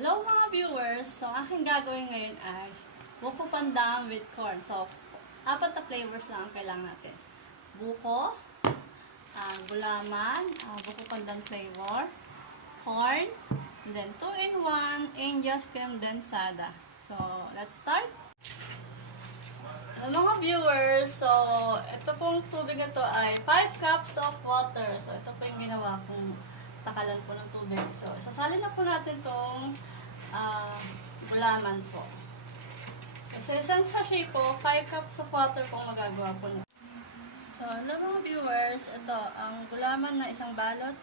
Hello mga viewers! So, aking gagawin ngayon ay buko pandan with corn. So, 4 na flavors lang ang kailangan natin. Buko, gulaman, buko pandan flavor, corn, and then 2-in-1 Angel's Creme Densada. So, let's start! Mga viewers, so, ito pong tubig na to ay 5 cups of water. So, ito po yung ginawa kong takalan po ng tubig. So, isasalin na po natin tong gulaman po. So, sa isang sachet po, 5 cups of water pong magagawa po nito. So, hello mga viewers, ito, ang gulaman na isang balot.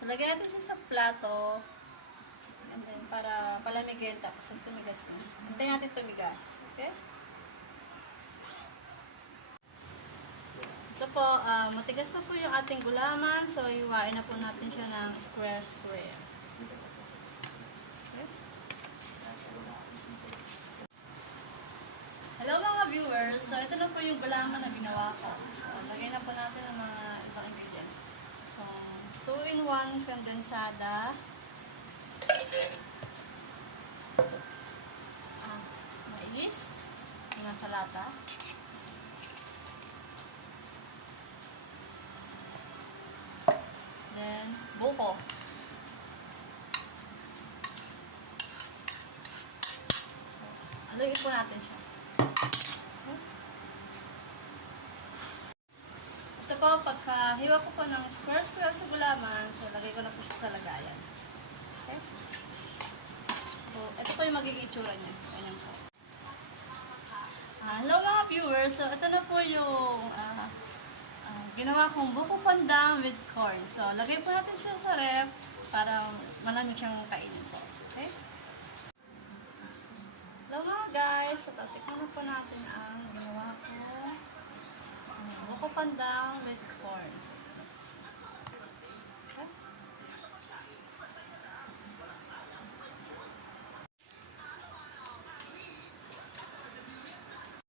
So, lagyan natin siya sa plato. And then, para palamigin, tapos tumigas na. Hintayin natin tumigas. Okay? Ito po, matigas na po yung ating gulaman. So, iwain na po natin siya ng square-square. Okay. Hello mga viewers! So, ito na po yung gulaman na ginawa ko. So, lagay na po natin ang mga ibang ingredients. So, 2-in-1 condensada. Mais. Yung nasa lata. Then, buko. So, haluin po natin siya. Okay. Ito po, pagkahiwa ko po ng square-square sa gulaman, so lagay ko na po siya sa lagayan. Okay? So, ito po yung magiging itsura niya. Ganyan po. Hello mga viewers, so ito na po yung ginawa kong buko pandan with corn. So, lagay po natin siya sa ref para malamig siyang kainin po. Okay? Hello mga guys, so tikman na po natin ang ginawa ko buko pandan with corn.